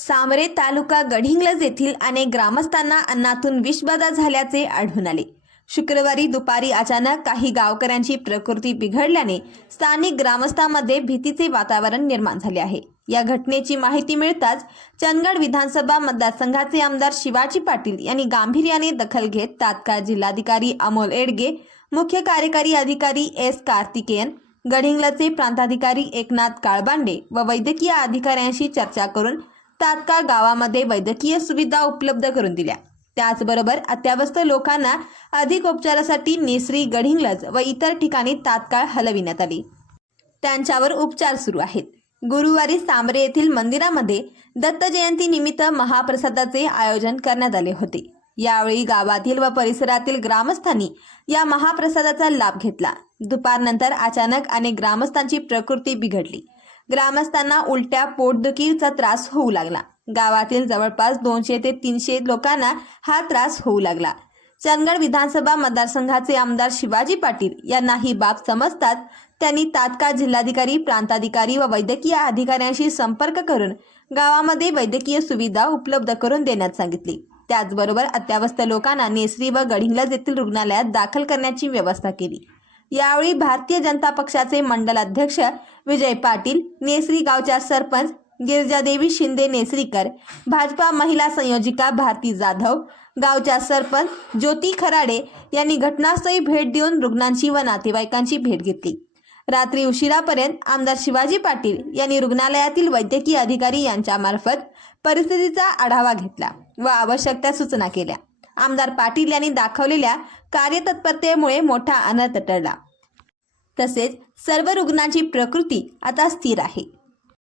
सामरे तालुका गडिंग्लज येथील अनेक ग्रामस्थांना अन्नातून विषबाधा झाल्याचे आढळून आले। शुक्रवारी दुपारी अचानक काही गावकऱ्यांची प्रकृती बिघडल्याने स्थानिक ग्रामस्थांमध्ये भीतीचे वातावरण निर्माण झाले आहे। या घटनेची माहिती मिळताच चंदगड विधानसभा मतदारसंघाचे आमदार शिवाजी पाटील यांनी गांभीर्याने दखल घेत तात्काळ जिल्हाधिकारी अमोल एडगे, मुख्य कार्यकारी अधिकारी एस कार्तिकेयन, गडिंग्लजचे प्रांताधिकारी एकनाथ काळबांडे व वैद्यकीय अधिकाऱ्यांशी चर्चा करून तात्काळ गावामध्ये वैद्यकीय सुविधा उपलब्ध करून दिल्या। त्याचबरोबर अत्यावश्यक लोकांना अधिक उपचारासाठी नेसरी, गडिंग्लज व इतर ठिकाणी तात्काळ हलविण्यात आले। त्यांच्यावर उपचार सुरू आहेत। गुरुवारी सामरे येथील मंदिरामध्ये दत्त जयंती निमित्त महाप्रसादाचे आयोजन करण्यात आले होते। यावेळी गावातील व परिसरातील ग्रामस्थांनी या महाप्रसादाचा लाभ घेतला। दुपारनंतर अचानक अनेक ग्रामस्थांची प्रकृती बिघडली। ग्रामस्थांना उलट्या, पोटदुखीचा त्रास होऊ लागला। गावातील जवळपास 200 ते 300 लोकांना हा त्रास होऊ लागला। चंदगड विधानसभा मतदारसंघाचे आमदार शिवाजी पाटील यांना ही बाब समजताच त्यांनी तात्काळ जिल्हाधिकारी, प्रांताधिकारी व वैद्यकीय अधिकाऱ्यांशी संपर्क करून गावामध्ये वैद्यकीय सुविधा उपलब्ध करून देण्यास सांगितली। त्याचबरोबर अत्यावश्यक लोकांना नेसरी व गडिंग्लज येथील रुग्णालयात दाखल करण्याची व्यवस्था केली। यावेळी भारतीय जनता पक्षाचे मंडल अध्यक्ष विजय पाटील, नेसरी गावच्या सरपंच गिरिजादेवी शिंदे नेसरीकर, भाजपा महिला संयोजिका भारती जाधव, गावच्या सरपंच ज्योती खराडे यांनी घटनास्थळी भेट देऊन रुग्णांची व नातेवाईकांची भेट घेतली। रात्री उशिरापर्यंत आमदार शिवाजी पाटील यांनी रुग्णालयातील वैद्यकीय अधिकारी यांच्यामार्फत परिस्थितीचा आढावा घेतला व आवश्यक त्या सूचना केल्या। आमदार पाटील यांनी दाखवलेल्या कार्यतत्परतेमुळे मोठा अनर्थ टळला। तसेच सर्व रुग्णांची प्रकृती आता स्थिर आहे।